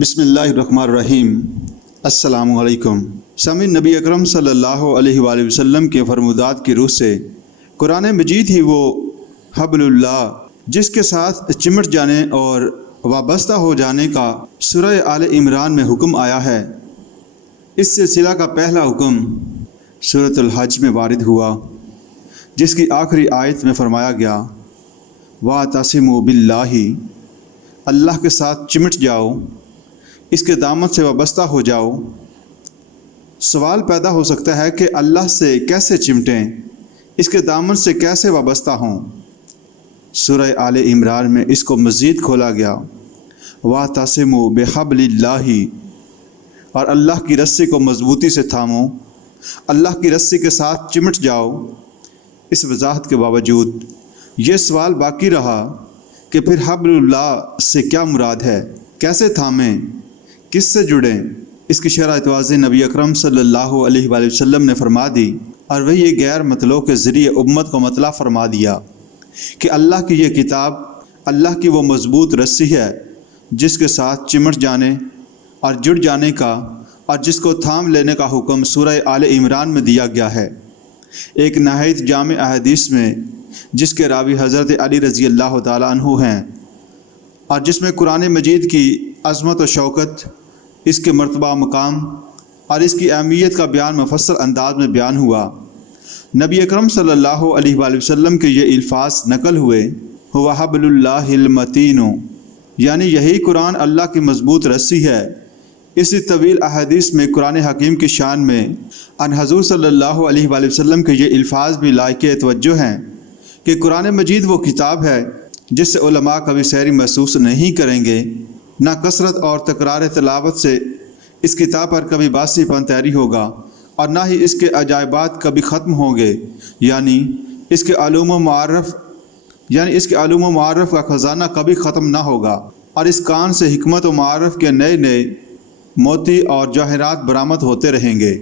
बिस्मिल्लाहिर्रहमानिर्रहीम। अस्सलामु अलैकुम। सामीन, नबी अकरम सल्लल्लाहु अलैहि वसल्लम के फरमुदात की रूह से कुरान मजीद ही वो हब्लुल्लाह जिसके साथ चिमट जाने और वाबस्ता हो जाने का सूरह आले इमरान में हुक्म आया है। इस सिलसिला का पहला हुक्म सूरतुल हज में वारिद हुआ, जिसकी आखिरी आयत में फरमाया गया वातसिमू बिल्लाही, अल्लाह के साथ चिमट जाओ, इसके दामन से वाबस्ता हो जाओ। सवाल पैदा हो सकता है कि अल्लाह से कैसे चिमटें, इसके दामन से कैसे वाबस्ता हों। सूरह आले इमरान में इसको मज़ीद खोला गया वातसिमू बिहब्लिल्लाही, और अल्लाह की रस्सी को मजबूती से थामो, अल्लाह की रस्सी के साथ चिमट जाओ। इस वजाहत के बावजूद ये सवाल बाकी रहा कि फिर हब्लुल्लाह से क्या मुराद है, कैसे थामें, किससे जुड़ें। इसकी शरह तवाज़ी नबी अकरम सल्लल्लाहु अलैहि वसल्लम ने फरमा दी, और वही ये गैर मतलों के ज़रिए उम्मत को मतला फरमा दिया कि अल्लाह की ये किताब अल्लाह की वो मज़बूत रस्सी है जिसके साथ चिमट जाने और जुड़ जाने का और जिसको थाम लेने का हुक्म सूरह आले इमरान में दिया गया है। एक नहायत जामे अहदीस में जिसके रावी हज़रत अली रज़ी अल्लाह ताला अन्हु हैं, और जिसमें कुरान मजीद की अज़मत व शौकत, इसके मर्तबा मकाम और इसकी अहमियत का बयान मुफस्सल अंदाज में बयान हुआ। नबी अकरम सल्लल्लाहु अलैहि वसल्लम के ये अल्फाज नकल हुए हुवा हब्लुल्लाहिल मतीन, यानी यही कुरान अल्लाह की मजबूत रस्सी है। इसी तवील अहदीस में कुरान हकीम की शान में अन हज़ूर सल्लल्लाहु अलैहि वसल्लम के ये अल्फाज भी लायक़े तवज्जो हैं कि कुरान मजीद वो किताब है जिससे उलमा कभी सहरी महसूस नहीं करेंगे, ना कसरत और तकरार तिलावत से इस किताब पर कभी बासीपन तैरी होगा, और ना ही इसके अजायबात कभी ख़त्म होंगे, यानी इसके आलूम व मारफ़ का ख़जाना कभी ख़त्म ना होगा, और इस कान से हिकमत व मारफ़ के नए नए मोती और जवाहरात बरामद होते रहेंगे।